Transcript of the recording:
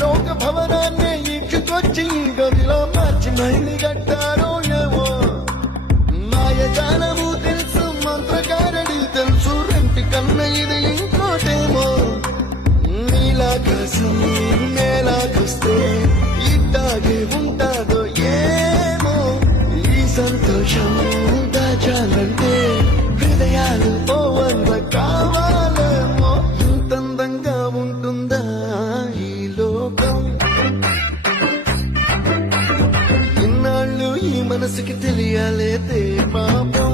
లోక భవనాన్ని ఈడ్చుకొచ్చి గదిలో మార్చి మైలి కట్టారో ఏమో మాయజాలము తెలుసు మంత్రగారడి తెలుసు రెంటి కన్న ఇది ఇంకోటేమో నీలాకాశం నేలాకొస్తే ఇట్టాగే ఉంటాదో ఏమో ఈ సంతోషం దాచాలంటే హృదయాలు ఓవంద కావాలేమో ఇంతందంగా ఉంటుందా ఈ లోకం ఇన్నాళ్ళు ఈ మనసుకి తెలియాలేదే పాపం